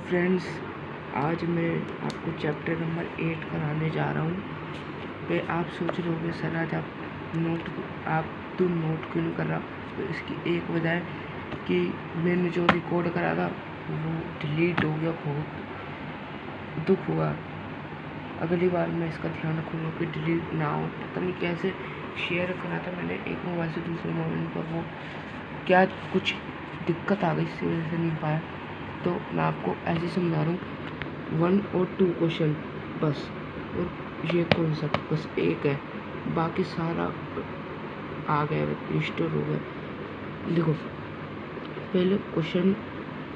Friends, आज मैं आपको चैप्टर नंबर 8 कराने जा रहा हूँ। पे आप सोच रहे होंगे सर आज आप तुम नोट क्यों नहीं कर रहा। तो इसकी एक वजह है कि मैंने जो रिकॉर्ड करा था वो डिलीट हो गया। बहुत दुख हुआ। अगली बार मैं इसका ध्यान रखूँगा कि डिलीट ना हो। पता नहीं कैसे शेयर करा था मैंने एक मोबाइल से दूसरे मोबाइल पर, वो क्या कुछ दिक्कत आ गई, इसकी वजह से नहीं पाया। तो मैं आपको ऐसे समझा रहा हूँ, 1 और 2 क्वेश्चन बस, और ये कॉन्सेप्ट बस एक है, बाकी सारा आ गया, रजिस्टर हो गया। देखो, पहले क्वेश्चन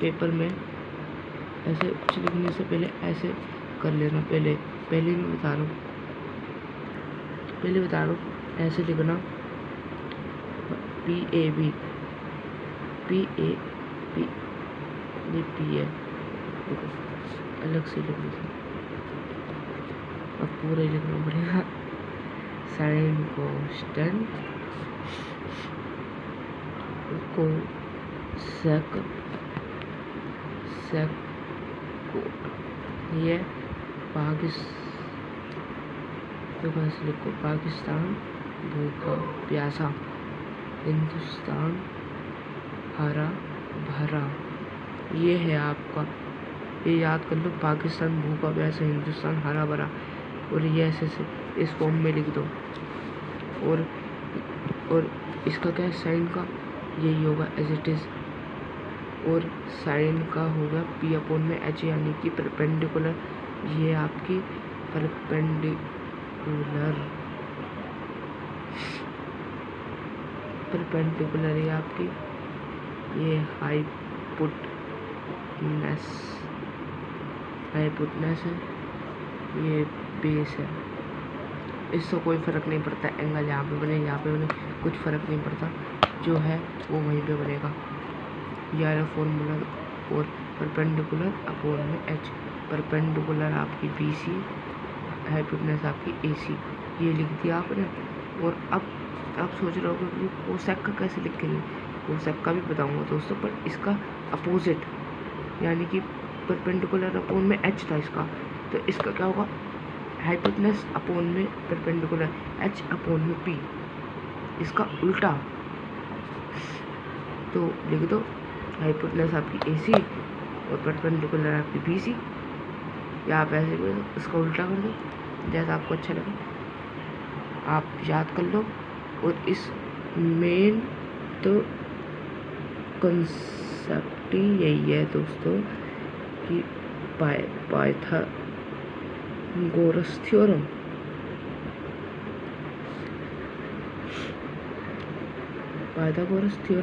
पेपर में ऐसे कुछ लिखने से पहले ऐसे कर लेना। पहले मैं बता रहा हूँ, ऐसे लिखना PAB, ये P है, देखो अलग से लिखना था, अब पूरे लिखना पड़ेगा। साइन कांस्टेंट को सेक ये पाकिस्तान भूखा प्यासा, हिंदुस्तान हरा भरा। ये है आपका, ये याद कर लो, पाकिस्तान भूखा प्यासा, हिंदुस्तान हरा भरा। और ये ऐसे इस फॉर्म में लिख दो। और इसका क्या है, साइन का यही होगा एज इट इज़, और साइन का होगा P/H, यानी कि परपेंडिकुलर। ये आपकी परपेंडिकुलर है आपकी, ये हाइपोटेनस है, ये बेस है। इससे कोई फ़र्क नहीं पड़ता, एंगल यहाँ पे बने यहाँ पे बने, कुछ फ़र्क नहीं पड़ता, जो है वो वहीं पे बनेगा। यह फॉर्मूला। और परपेंडिकुलर अपॉन में H, परपेंडिकुलर आपकी BC, हाइपोटेनस आपकी AC, ये लिख दिया आपने। और अब आप सोच रहे हो कि कोसेक का कैसे लिखेंगे, कोसेक का भी बताऊंगा दोस्तों, पर इसका अपोजिट, यानी कि परपेंडिकुलर अपॉन में H था इसका, तो इसका क्या होगा, हाइपोटेनस अपॉन में परपेंडिकुलर, H अपॉन में P, इसका उल्टा। तो लिख दो, हाइपोटेनस आपकी AC और परपेंडिकुलर आपकी BC, या आप ऐसे कर दो, इसका उल्टा कर दो, जैसा आपको अच्छा लगे आप याद कर लो। और इस मेन तो कंसेप्ट ही यही है दोस्तों कि पाइथागोरस थ्योरम,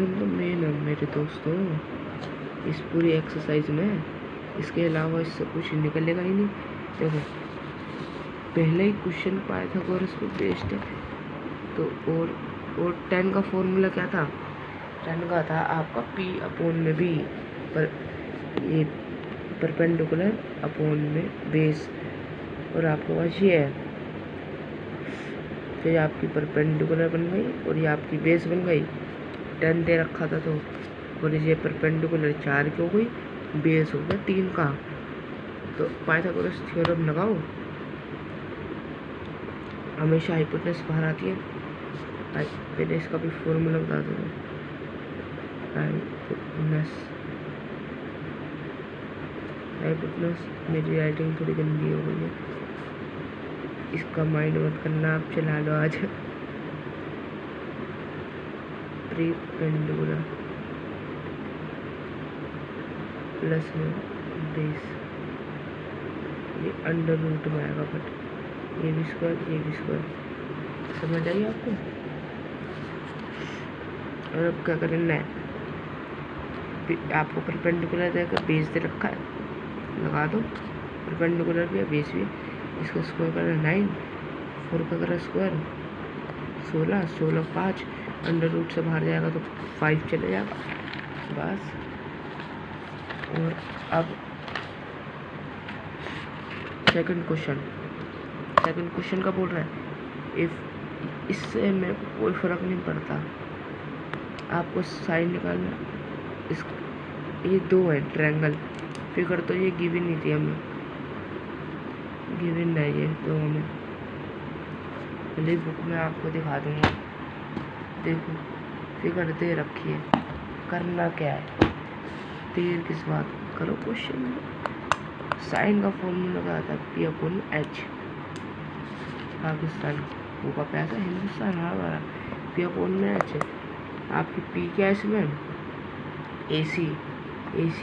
तो मेन है मेरे दोस्तों इस पूरी एक्सरसाइज में। इसके अलावा इससे कुछ निकलेगा ही नहीं। देखो, पहले ही क्वेश्चन पाइथागोरस पे बेस्ड है। तो और 10 का फॉर्मूला क्या था, 10 का था आपका P/B, पर ये परपेंडिकुलर अपॉन में बेस, और आपके पास ये है, तो ये आपकी परपेंडिकुलर बन गई और ये आपकी बेस बन गई। 10 दे रखा था, तो और ये परपेंडिकुलर 4 की हो गई, बेस हो गया 3 का। तो पाइथागोरस थ्योरम लगाओ, हमेशा हाइपोटेनस बाहर आती है। पहले इसका भी फॉर्मूला बता दो। हाइपोटेनस, मेरी राइटिंग थोड़ी गंदी हो गई है, इसका माइंड मत करना, आप चला लो आज। परपेंडिकुलर प्लस में बेस, ये अंडर रूट में आएगा, बट ये भी स्क्वायर, समझ आइए आपको। और अब क्या करना है, आपको परपेंडिकुलर देकर बेस दे रखा है, लगा दो, परपेंडिकुलर भी है बेस भी है। इसका स्क्वायर करना 9, 4 का करा स्क्वायर 16, 5, अंडर रूट से बाहर जाएगा तो 5 चले जाएगा बस। और अब सेकंड क्वेश्चन का बोल रहा है, इससे में कोई फ़र्क नहीं पड़ता, आपको साइन निकालना। ये 2 है ट्रायंगल, फिगर तो ये गिवन नहीं थी हमें, गिवन नहीं है तो हमें पहले बुक में आपको दिखा दूँगा। देखो फिगर दे रखी है, करना क्या है, देर किस बात, करो क्वेश्चन में। साइन का फॉर्मूला क्या आता है, P/H। पाकिस्तान वो का पैसा हिंदुस्तान हमारा, P/H है। आपकी P क्या है इसमें, AC, AC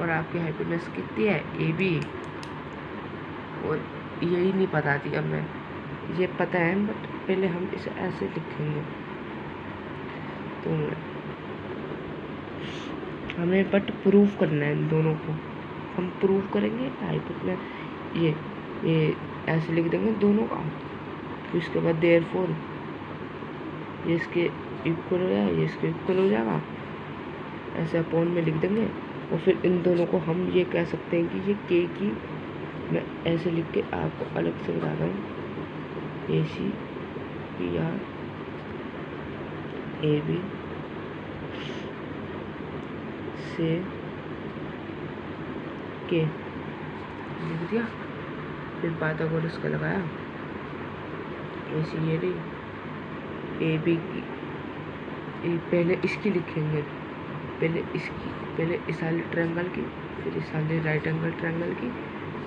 और आपकी हाइपोटेन्यूज कितनी है, AB। और यही नहीं पता थी, अब मैं ये पता है बट पहले हम इसे ऐसे लिखेंगे। तो हमें बट प्रूफ करना है इन दोनों को, हम प्रूफ करेंगे। हाइपोटेन्यूज ये ऐसे लिख देंगे दोनों का, फिर उसके बाद देयरफॉर ये इसके इक्वल हो जाएगा, ये इसके इक्वल हो जाएगा, ऐसे अपॉन में लिख देंगे। और फिर इन दोनों को हम ये कह सकते हैं कि ये के की, मैं ऐसे लिख के आपको अलग से बता रहा हूँ, AC PR AB से के लिख दिया। फिर पाइथागोरस का लगाया, AC ये रही, AB की पहले इसकी लिखेंगे, पहले इस वाले ट्रायंगल की, फिर इस वाले राइट एंगल ट्रायंगल की,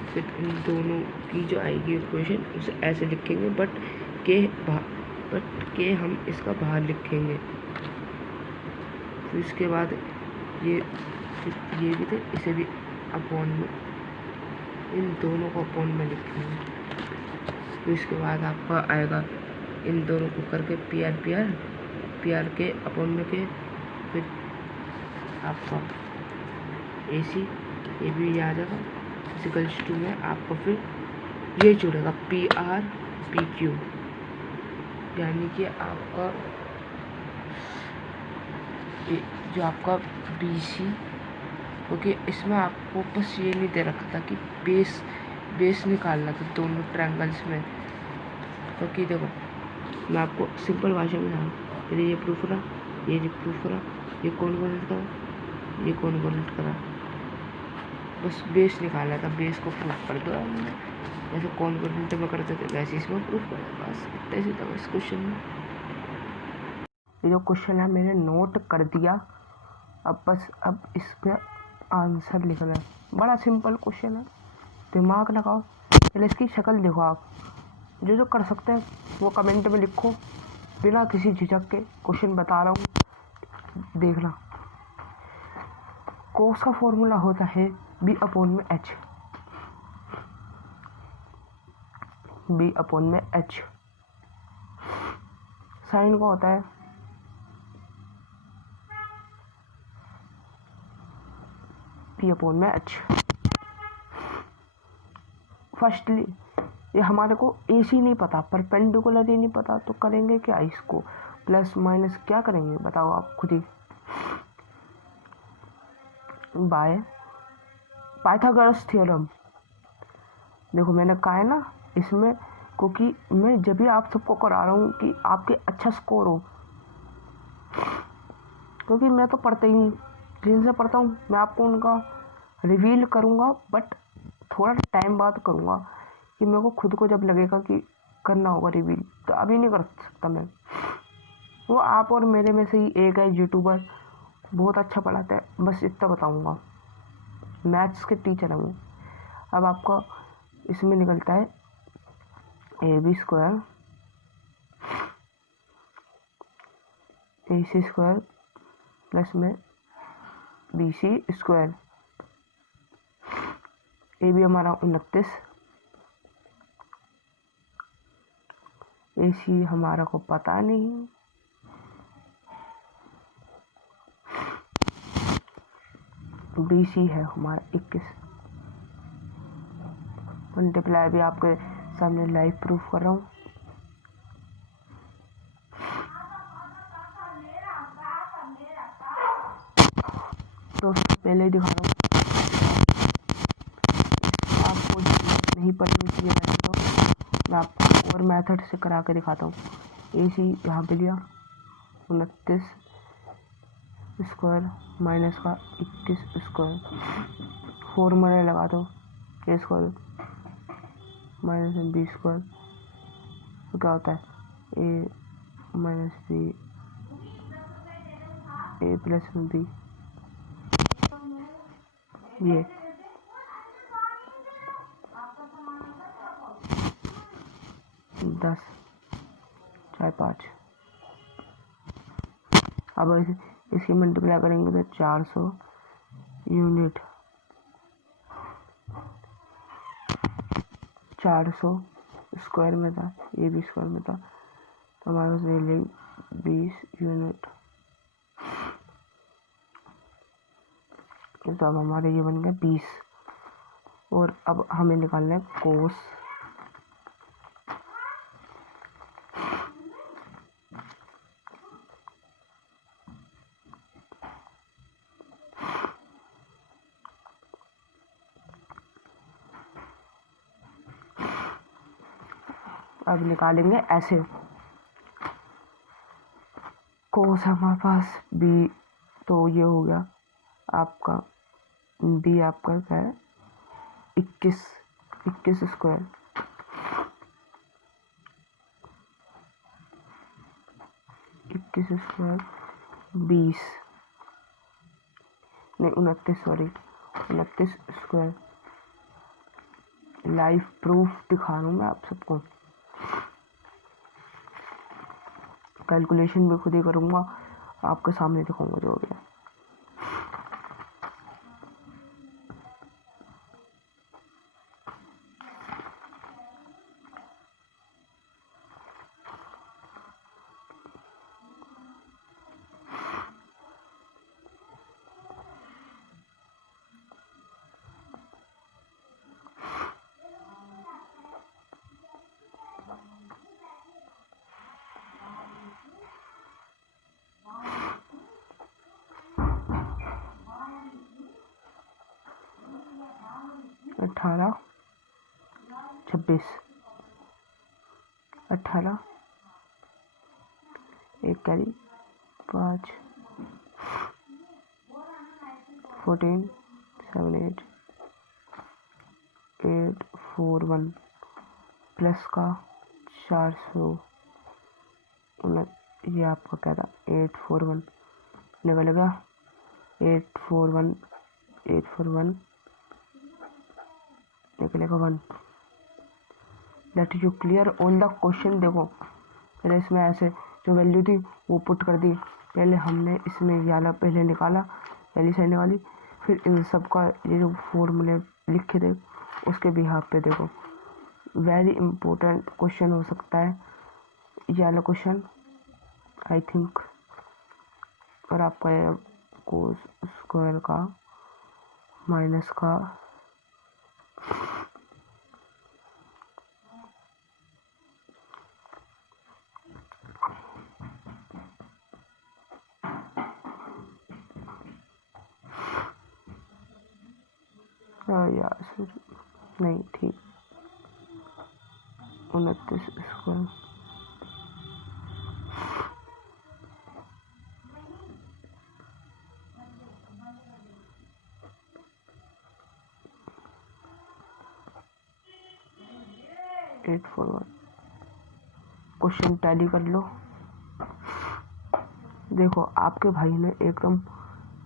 फिर इन दोनों की जो आएगी इक्वेशन उसे ऐसे लिखेंगे, बट के हम इसका बाहर लिखेंगे। फिर इसके बाद ये भी थे, इसे भी अपॉन में, इन दोनों को अपॉन में लिखेंगे। फिर इसके बाद आपका आएगा इन दोनों को करके PR के अपॉन में के, फिर आपका AC ये भी आ जाएगा फिजिकल्स 2 में। आपको फिर ये जुड़ेगा PR PQ, यानी कि आपका जो आपका BC, क्योंकि इसमें आपको बस ये नहीं दे रखा था कि बेस निकालना था दोनों ट्रायंगल्स में। क्योंकि देखो मैं आपको सिंपल भाषा में बताऊँ, ये प्रूफ करा, ये प्रूफ करा, ये कौन करा, ये कौन करा, बस बेस निकालना था, बेस को प्रूफ कर दो। जैसे कॉन्फिडेंट में करते थे वैसे इसमें प्रूफ कर, बस इतना ही था इस क्वेश्चन में। ये जो क्वेश्चन है मैंने नोट कर दिया, अब इसका आंसर लिखना है। बड़ा सिंपल क्वेश्चन है, दिमाग लगाओ। पहले इसकी शक्ल देखो, आप जो कर सकते हैं वो कमेंट में लिखो, बिना किसी झिझक के क्वेश्चन बता रहा हूँ, देखना। कोस का फॉर्मूला होता है B/H, B/H। साइन का होता है P/H। फर्स्टली ये हमारे को AC नहीं पता, परपेंडिकुलर ही नहीं पता, तो करेंगे क्या, इसको प्लस माइनस क्या करेंगे बताओ आप खुद ही, बाय पाइथागोरस थ्योरम। देखो मैंने कहा है ना इसमें, क्योंकि मैं जब भी आप सबको करा रहा हूँ कि आपके अच्छा स्कोर हो, क्योंकि मैं तो पढ़ता ही हूँ, जिनसे पढ़ता हूँ मैं आपको उनका रिवील करूँगा, बट थोड़ा टाइम बाद करूँगा, कि मेरे को खुद को जब लगेगा कि करना होगा रिवील, तो अभी नहीं कर सकता मैं। वो आप और मेरे में से ही एक है यूट्यूबर, बहुत अच्छा पढ़ाता है, बस इतना बताऊँगा, मैथ्स के टीचर हैं वो। अब आपका इसमें निकलता है AB² AC² प्लस में BC²। AB हमारा 29, AC हमारा को पता नहीं, BC है हमारा 21। मल्टीप्लाई भी आपके सामने लाइव प्रूफ कर रहा हूँ। तो पहले ही दिखा रहा हूँ, आपको नहीं पढ़नी चाहिए वैसे तो मैं आपको और मेथड से करा के दिखाता हूँ। AC यहाँ पे लिया 29, स्क्वायर माइनस का 21 स्क्वायर फॉर्मूला लगा दो ए स्क्वायर माइनस बी स्क्वायर तो क्या होता है ए माइनस बी ए प्लस बी ये 10 4 5। अब इसकी मल्टीप्लाई करेंगे तो 400 यूनिट 400 स्क्वायर में था ये भी स्क्वायर में था तो हमारे पास ले 20 यूनिट। तो अब हमारे ये बन गया 20 और अब हमें निकालना है कोस अब निकालेंगे ऐसे कोस हमारे पास बी तो ये हो गया आपका बी आपका क्या है 21 स्क्वायर 21 स्क्वायर 20 नहीं 29 सॉरी 29 स्क्वायर। लाइव प्रूफ दिखा रहा हूँ मैं आप सबको कैलकुलेशन भी खुद ही करूँगा आपके सामने दिखाऊंगा जो भी है। अठारह 26 18 एक कैरी 5 14 7 8 8 4 1 प्लस का 400 ये आपका क्या था 841 निकलेगा 841 निकलेगा 1। That you clear on the question. देखो पहले इसमें ऐसे जो वैल्यू थी वो पुट कर दी पहले हमने इसमें वाला पहले निकाला पहली साइड निकाली फिर इन सब का ये जो फॉर्मूले लिखे थे उसके बिहाफ पे देखो वेरी इंपॉर्टेंट क्वेश्चन हो सकता है ये वाला क्वेश्चन आई थिंक। और आपका कोस स्क्वायर का माइनस का यार नहीं ठीक 29 स्क्वायर क्वेश्चन टैली कर लो। देखो आपके भाई ने एकदम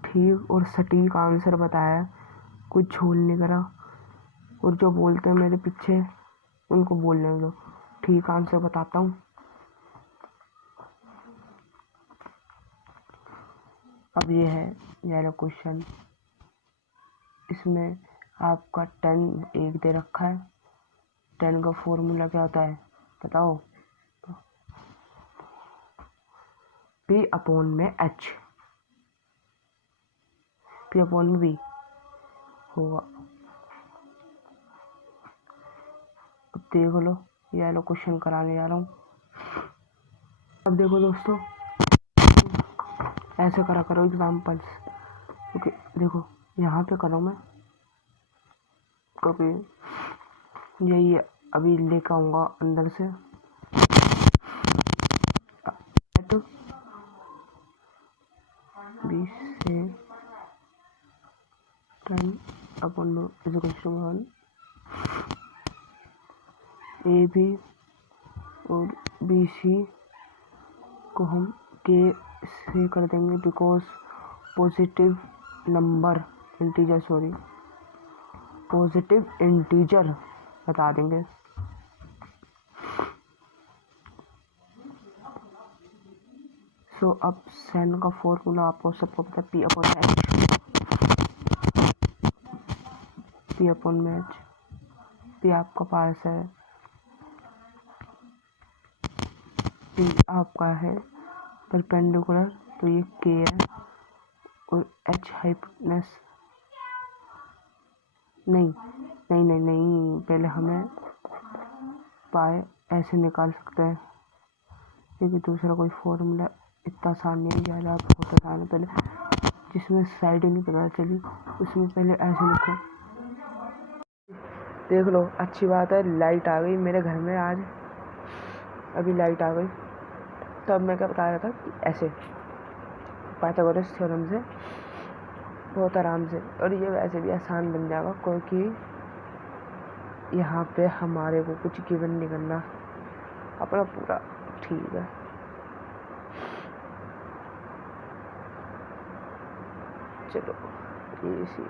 ठीक और सटीक आंसर बताया कुछ झोल नहीं करा और जो बोलते हैं मेरे पीछे उनको बोलने दो ठीक आंसर बताता हूँ। अब ये है ये क्वेश्चन इसमें आपका 10 एक दे रखा है 10 का फॉर्मूला क्या होता है बताओ P अपॉन में H P अपॉन में B होगा। अब देख लो ये लो क्वेश्चन कराने जा रहा हूँ। अब देखो दोस्तों ऐसे करा करो एग्जाम्पल्स ओके देखो यहाँ पे करो मैं कभी यही अभी लेकर आऊँगा अंदर से तो 20 से 10 अपॉन में is equal to 1। A B और बी सी को हम के से कर देंगे, because positive number integer, sorry positive integer बता देंगे। सो अब सैन का फॉर्मूला आपको सबको पता है, पी अपॉन में एच। पी आपका पास है, पी आपका है परपेंडिकुलर, तो ये के है, और एच हाइपोटेनस नहीं, पहले हमें पाए ऐसे निकाल सकते हैं, क्योंकि दूसरा कोई फॉर्मूला इतना आसान नहीं है, ज़्यादा बहुत आसान है। पहले जिसमें साइड नहीं पता चली उसमें पहले ऐसे लिखो। देख लो, अच्छी बात है, लाइट आ गई मेरे घर में आज, अभी लाइट आ गई। तो अब मैं क्या बता रहा था कि ऐसे पाइथागोरस थ्योरम से बहुत आराम से, और ये वैसे भी आसान बन जाएगा, क्योंकि यहाँ पे हमारे को कुछ गिवन नहीं करना, अपना पूरा ठीक है। चलो ये सी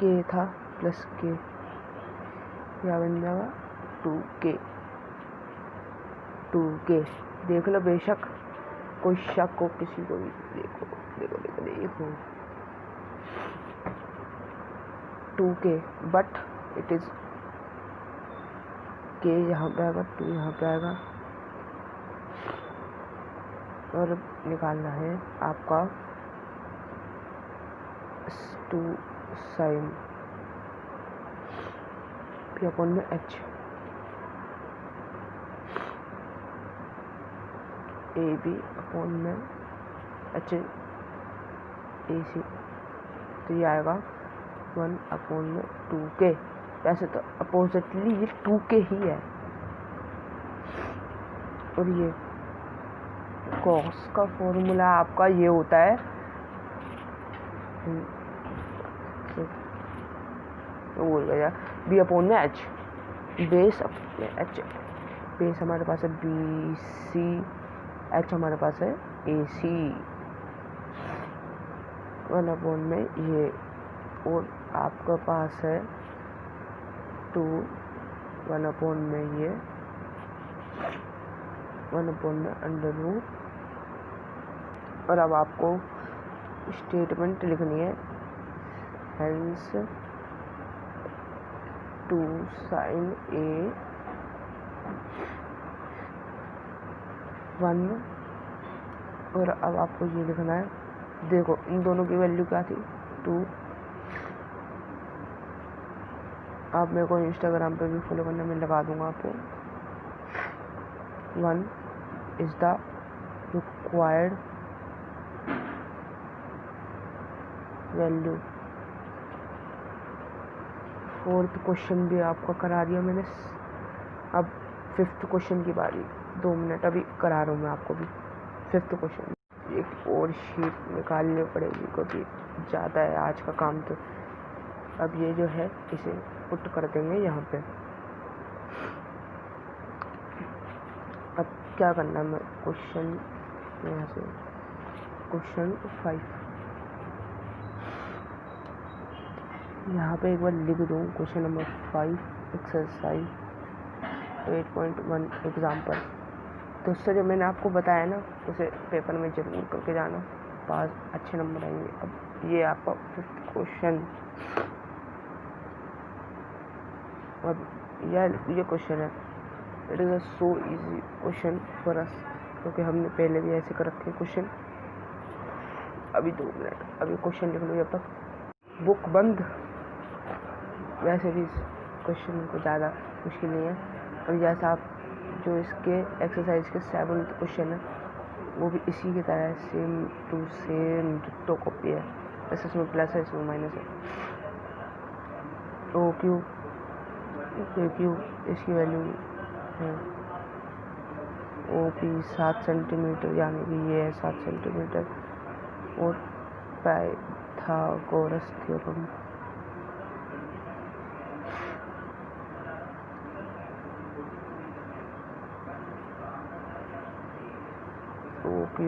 के था प्लस के, क्या बन जाएगा 2k। देख लो, बेशक कोई शक हो किसी को भी, देखो 2k, बट इट इज के यहाँ पे आएगा, 2 यहाँ पे आएगा, और निकालना है आपका 2 साइन पी अपॉन में एच, ए बी अपॉन में एच ए सी, तो ये आएगा 1 अपॉन में 2k। वैसे तो अपोजिटली ये 2k ही है, और ये कॉस का फॉर्मूला आपका ये होता है, तो बोल गया बी अपॉन में एच, बेस अपॉन में एच, बेस हमारे पास है बी सी, एच हमारे पास है ए सी, 1 अपॉन में ये, और आपका पास है 2, 1 अपॉन में ये, 1 अपॉन में अंडर रूट, और अब आपको स्टेटमेंट लिखनी है, हेंस 2 साइन ए 1, और अब आपको ये लिखना है, देखो इन दोनों की वैल्यू क्या थी 2। आप मेरे को इंस्टाग्राम पे भी फॉलो करने में लगा दूंगा आपको। 1 is the required value. 4th question भी आपका करा दिया मैंने, अब 5th क्वेश्चन की बारी, 2 मिनट अभी करा रहा हूँ मैं आपको भी। 5th क्वेश्चन एक और शीट निकालनी पड़ेगी, क्योंकि ज़्यादा है आज का काम। तो अब ये जो है इसे पुट कर देंगे यहाँ पे। अब क्या करना है, मैं क्वेश्चन यहाँ से क्वेश्चन 5 यहाँ पे एक बार लिख दूँ, क्वेश्चन नंबर 5 एक्सरसाइज 8.1 एग्जाम्पल। दोस्तों, जो मैंने आपको बताया ना उसे पेपर में ज़रूर करके जाना, पास अच्छे नंबर आएंगे। अब ये आपका 5th क्वेश्चन, अब ये क्वेश्चन है, it is a so easy question for us, क्योंकि हमने पहले भी ऐसे कर रखे क्वेश्चन। अभी 2 मिनट, अभी क्वेश्चन लिख लो जब तक, बुक बंद। वैसे भी क्वेश्चन को ज़्यादा मुश्किल नहीं है। अब जैसा आप जो इसके एक्सरसाइज के 7th क्वेश्चन है वो भी इसी की तरह है, same to same ditto copy है, बस इसमें प्लस है, इसमें माइनस है। ओ क्यू इसकी वैल्यू है OP 7 सेंटीमीटर, यानी कि ये है 7 सेंटीमीटर। और पाइथागोरस थ्योरम, OQ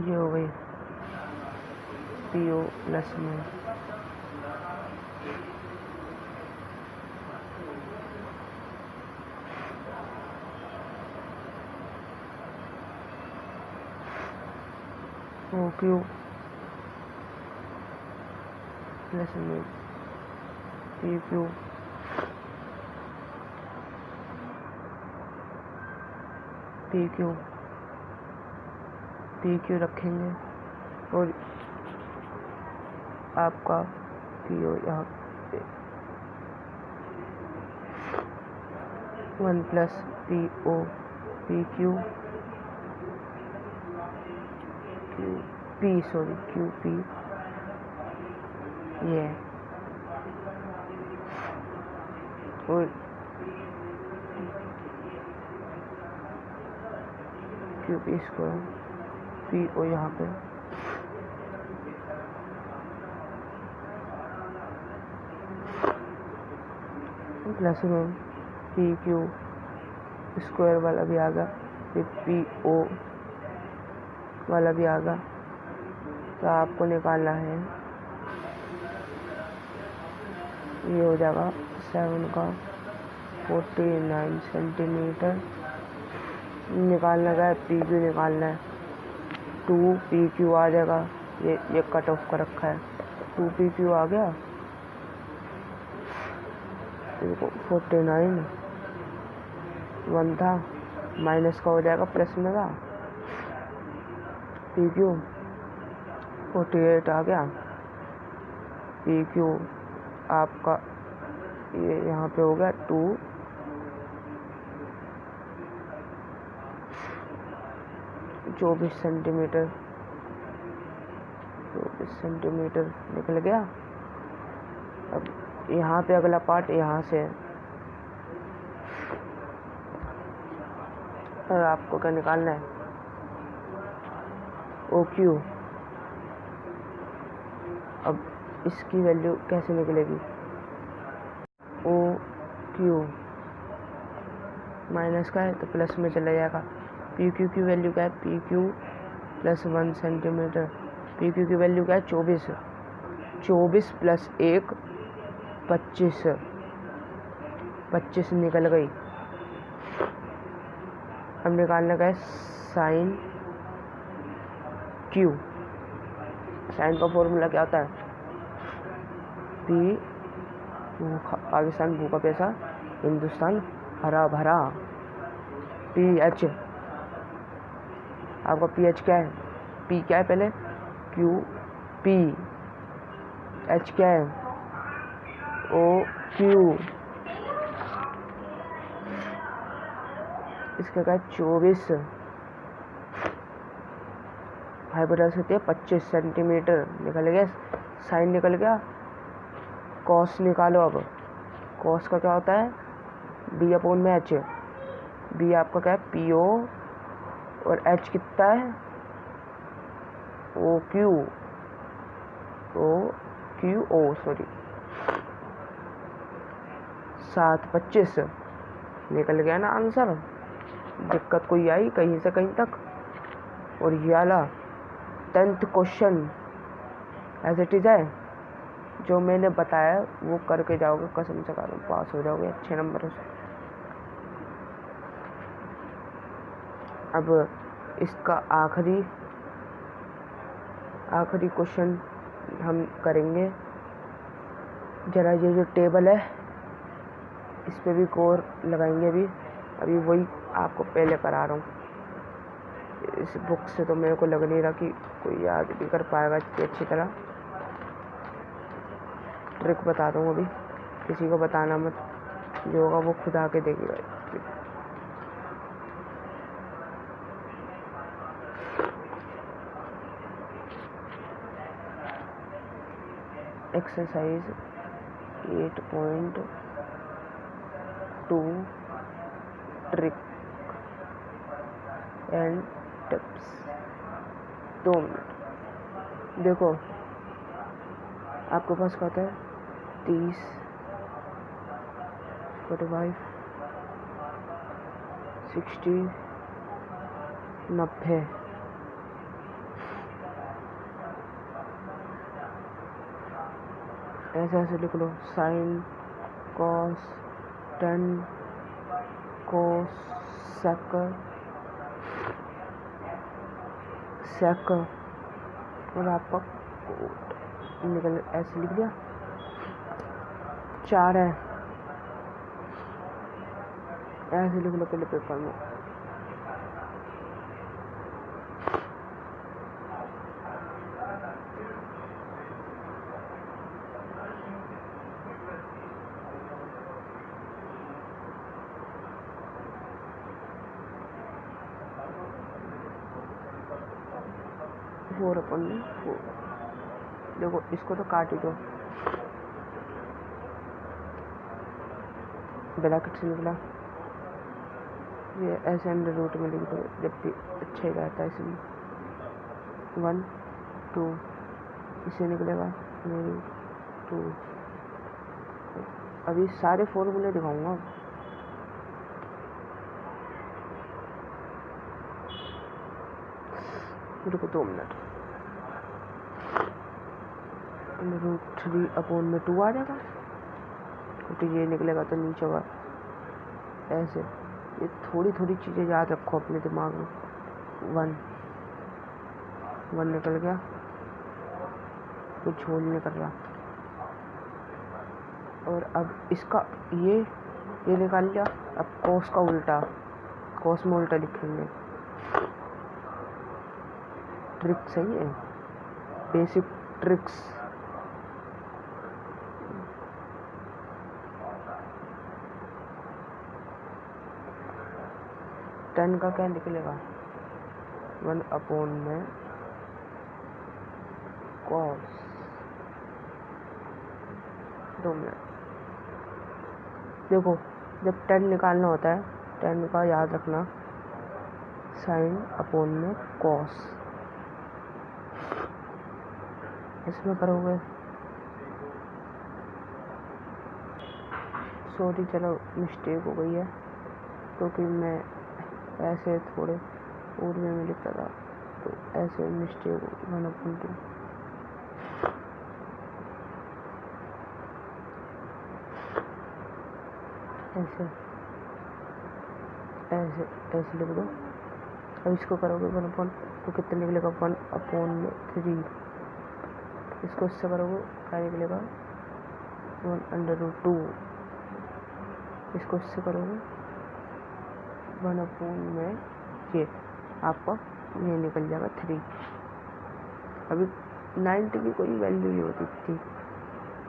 ये हो गई PO प्लस में OQ प्लस में PQ PQ रखेंगे और आपका PO यहाँ पे 1 प्लस PO PQ QP ये है। और QP इसको PO यहाँ पे प्लस में PQ स्क्वायर वाला भी आ गया, फिर PO वाला भी आ गया। तो आपको निकालना है, ये हो जाएगा 7 का 49 सेंटीमीटर। निकालना का है PQ, निकालना है 2 PQ आ जाएगा। ये कट ऑफ कर रखा है, 2 PQ आ गया। देखो 49 1 था, माइनस का हो जाएगा प्लस में का PQ 48 आ गया। PQ आपका ये यहाँ पे हो गया 2 24 सेंटीमीटर, 24 सेंटीमीटर निकल गया। अब यहाँ पे अगला पार्ट यहाँ से है, और आपको क्या निकालना है OQ। अब इसकी वैल्यू कैसे निकलेगी, OQ माइनस का है तो प्लस में चला जाएगा। PQ की वैल्यू क्या है, PQ प्लस 1 सेंटीमीटर। PQ की वैल्यू क्या है 24, 24 प्लस 1 25, 25 निकल गई। अब निकालने का है साइन Q। साइन का फॉर्मूला क्या होता है, P पाकिस्तान भूखा पैसा, हिंदुस्तान हरा भरा। PH आपका PH क्या है, P क्या है पहले QP, H क्या है OQ। इसका क्या है 24, हाइपोटेनस होती है 25 सेंटीमीटर। निकल गया साइन, निकल गया। कॉस निकालो। अब कॉस का क्या होता है B/H। B आपका क्या है PO, और H कितना है OQ सॉरी 7 25 निकल गया ना आंसर। दिक्कत कोई आई कहीं से कहीं तक। और ये वाला 10th question as it is है, जो मैंने बताया वो करके जाओगे, कसम से करो पास हो जाओगे अच्छे नंबरों से। अब इसका आखिरी क्वेश्चन हम करेंगे। जरा ये जो टेबल है इस पे भी गौर लगाएंगे। अभी वही आपको पहले करा रहा हूँ। इस बुक से तो मेरे को लग नहीं रहा कि कोई याद भी कर पाएगा इतनी अच्छी तरह। ट्रिक बता दूँ अभी, किसी को बताना मत, जो होगा वो खुद आके देखेगा। Exercise 8.1 two trick and tips. 2 minute. देखो आपके पास क्या होता है, 30, 45, 60, 90। ऐसे लिख लो, साइन, कॉस, टेन, कोस, सेक और आपका कोट निकल, ऐसे लिख दिया। 4 है, ऐसे लिख लो पहले पेपर में। फोर अपन ने 4। देखो इसको तो काट ही दो, ब्रैकेट से निकला, ये ऐसे अंडर रूट में लिख दो, जब भी अच्छा ही रहता है इसलिए। 1 2 इसे निकलेगा मेरी 2। अभी सारे फॉर्मूले दिखाऊंगा। रुको 2 मिनट। √3 / 2 आ जाएगा, तो ये निकलेगा तो नीचे होगा ऐसे। ये थोड़ी थोड़ी चीज़ें याद रखो अपने दिमाग में। 1 निकल गया, कुछ होल नहीं कर रहा। और अब इसका ये निकाल लिया। अब कोस का उल्टा, कोस में उल्टा लिखेंगे। ट्रिक सही है, बेसिक ट्रिक्स। टेन का क्या निकलेगा, 1 में कॉस। 2 मिनट। देखो जब 10 निकालना होता है, 10 का याद रखना, sin में कॉस। इसमें करोगे, सॉरी चलो मिस्टेक हो गई है, क्योंकि मैं ऐसे थोड़े उर्दू में लिखता था, तो ऐसे मिस्टेक 1/2 ऐसे ऐसे ऐसे लिख दो। अब इसको करोगे 1 तो कितने निकलेगा, 1/3। इसको इससे करोगे क्या निकलेगा, 1/2। इसको इससे करोगे 1 में ये आपका ये निकल जाएगा 3। अभी 90 की कोई वैल्यू नहीं होती थी,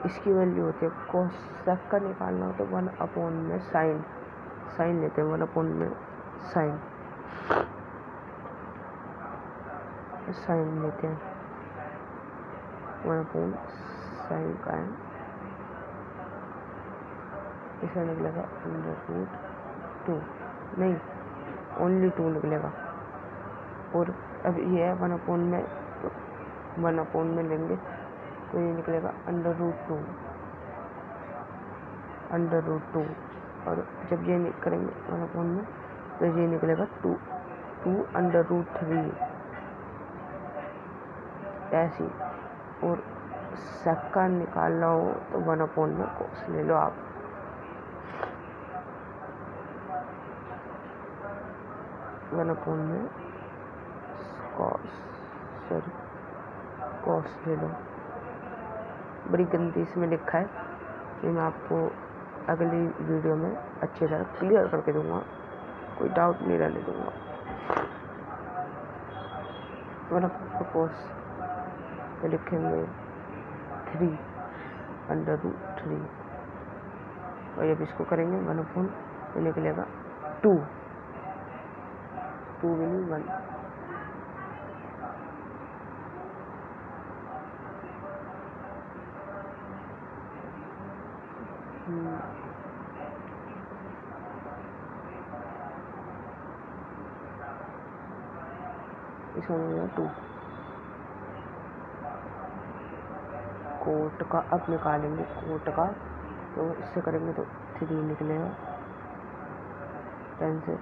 इसकी वैल्यू होती है। कोसेक का निकालना हो तो 1 में साइन लेते हैं, 1 में साइन लेते हैं। 1 साइन का है, इसे निकलेगा √2, नहीं ओनली 2 निकलेगा। और अब ये है 1 में, तो 1 में लेंगे तो ये निकलेगा √2। और जब ये करेंगे 1 में तो ये निकलेगा 2√3 ऐसी। और सेक निकालना हो तो 1 में कोस ले लो आप। में कॉस ले लो। बड़ी गंदी इसमें लिखा है, ये मैं आपको अगली वीडियो में अच्छी तरह क्लियर करके दूंगा, कोई डाउट नहीं रहने दूंगा। कॉस तो लिखेंगे 3/3। और जब इसको करेंगे 1 तो निकलेगा 2 भी नहीं 1। इसका हो गया 2। कोट का अब निकालेंगे कोट का, तो इससे करेंगे तो 3 निकलेगा 10 से।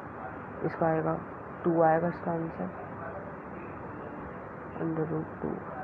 इसका आएगा 2 आएगा इसका आंसर, √2।